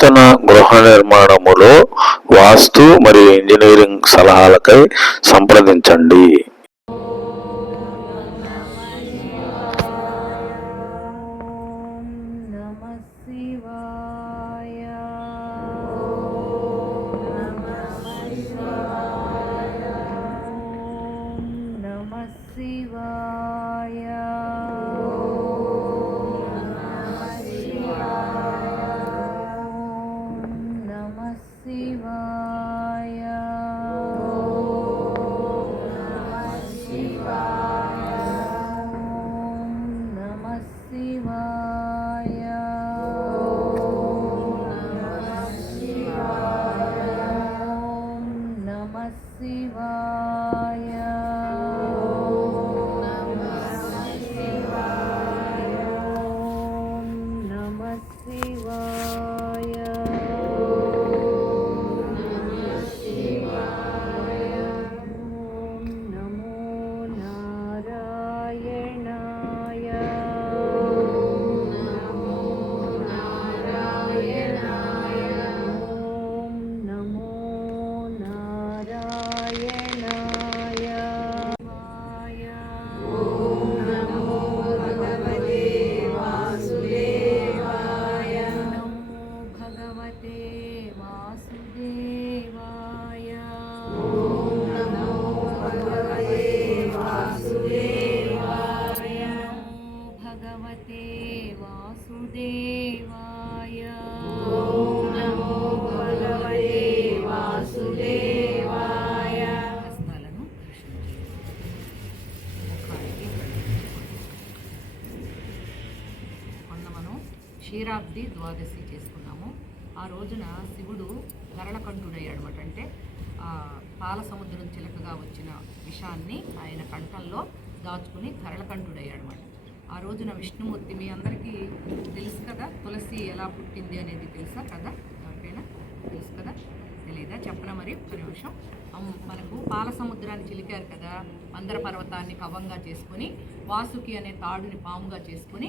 నూతన గృహ నిర్మాణములో వాస్తు మరియు ఇంజనీరింగ్ సలహాలకై సంప్రదించండి. నమో భగవతే వాసుదేవాయ. ఓం నమో ముఖానికి మొన్న మనం క్షీరాబ్ది ద్వాదశి చేసుకున్నాము. ఆ రోజున శివుడు గరళకంఠుడయ్యాడు అనమాట అంటే పాల సముద్రం చిలకగా వచ్చిన విషాన్ని ఆయన కంఠంలో దాచుకుని గరళకంఠుడయ్యాడు అనమాట ఆ రోజున విష్ణుమూర్తి మీ అందరికీ తెలుసు కదా? తులసి ఎలా పుట్టింది అనేది తెలుసా కదా? ఎవరికైనా తెలుసు కదా? తెలియదా చెప్పనా మరి? ఒక నిమిషం. మనకు పాల సముద్రాన్ని చిలికారు కదా? మందర పర్వతాన్ని కవంగా చేసుకొని వాసుకి అనే తాడుని పాముగా చేసుకొని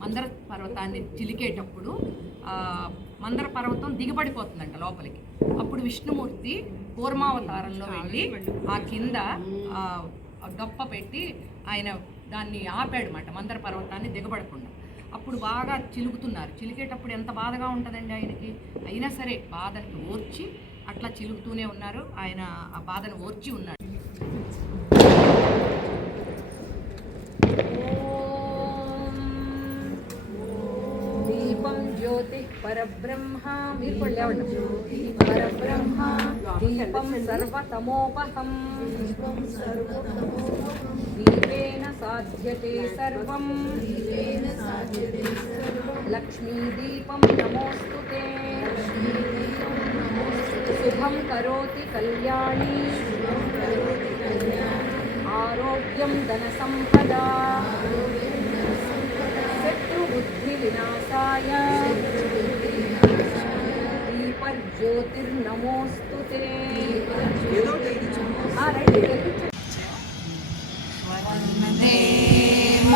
మందర పర్వతాన్ని చిలికేటప్పుడు మందర పర్వతం దిగబడిపోతుందంట లోపలికి. అప్పుడు విష్ణుమూర్తి కూర్మావతారంలో వెళ్ళి ఆ కింద డొప్ప పెట్టి ఆయన దాన్ని ఆపాడమాట మందర పర్వతాన్ని దిగబడకుండా. అప్పుడు బాగా చిలుకుతున్నారు. చిలికేటప్పుడు ఎంత బాధగా ఉంటుందండి ఆయనకి? అయినా సరే బాధను ఓర్చి అట్లా చిలుకుతూనే ఉన్నారు. ఆయన ఆ బాధను ఓర్చి ఉన్నాడు. దీపం జ్యోతి పరబ్రహ్మ మీరు కూడా లేవండి పరబ్రహ్మ దీపం సర్వతమోపహం దీపేన సాధ్యతే సర్వం లక్ష్మీదీపం నమోస్తుతే శుభం కరోతి కళ్యాణి ఆరోగ్యం ధన సంపదా శత్రుబుద్ధి వినాశాయ దీపజ్యోతిర్నమోస్తుతే ఆ,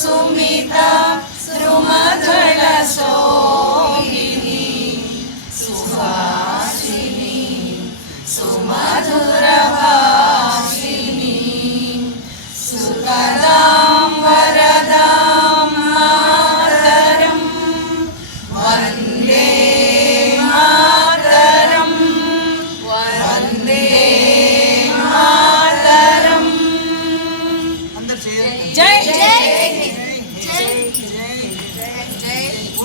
ಸುಮಿತ ಸುಮಗಳ ಸೋಗಿನಿ ಸುಹಾಸಿನಿ ಸುಮಧುರ ಭಾಷಿನಿ ಸುಖದಾಂ ವರದಾಂ ಮಾತರಂ ವಂದ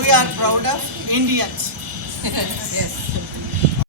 we are proud of Indians. yes.